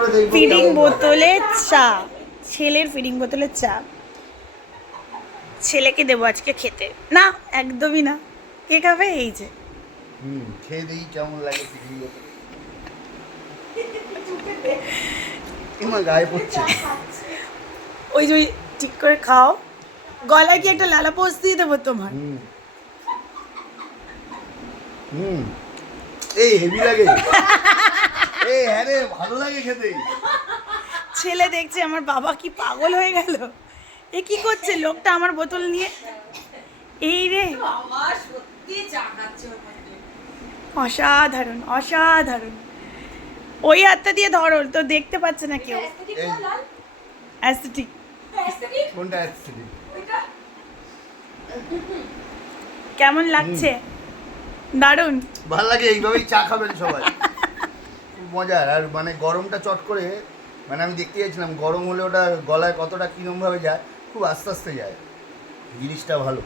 করে দেখব ফিডিং বোতলে চা। ছেলের ফিডিং বোতলে চা। ছেলেকে দেবো আজকে খেতে। না একদমই না। কে খাবে? এই যে। হুম খেয়ে দেখি কেমন লাগে ফিডিং বোতল? এমা গায়ে পড়ছে? ওই যে ওই ঠিক করে খাও। গলায় কি একটা লালা পোষ দিয়ে দেবো তোমার? হুম। হুম। এই হেভি লাগে। এই হ্যাঁ রে ভালো লাগে খেতে। ছেলে দেখছে আমার বাবা কি পাগল হয়ে গেল। এ কি করছে লোকটা আমার বোতল নিয়ে? এই রে। অসাধারণ অসাধারণ। ওই হাতটা দিয়ে ধরো তো দেখতে পাচ্ছে না কেউ? কোনটা কেমন লাগছে? দারুণ। ভালো লাগে এইভাবেই চা খাবেন সবাই। মজার। আর মানে গরমটা চট করে মানে আমি দেখতে চাইছিলাম গরম হলে ওটা গলায় কতটা কীরমভাবে যায়, খুব আস্তে আস্তে যায়। জিনিসটা ভালো।